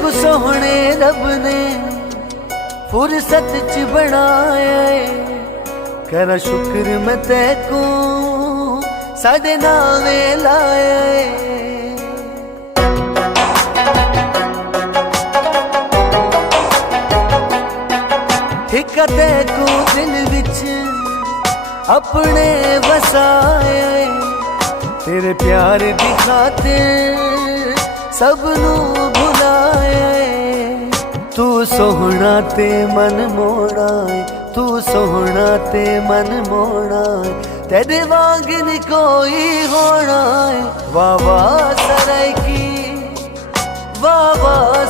کو سوہنے رب نے فرصت چ بنایا ہے، کرا شکر میں تے کو ساڈے ناویں لایا ہے۔ ٹھیکا تے کو دل وچ اپنے وسایا ہے، تیرے پیار دی خاطر سب نو بھلایا ہے۔ تو سوہنا تے من موڑا ہے، تو سوہنا تے من موڑا ہے، تیرے وانگ نہیں کوئی ہونا ہے۔ واہ واہ سرائکی، واہ واہ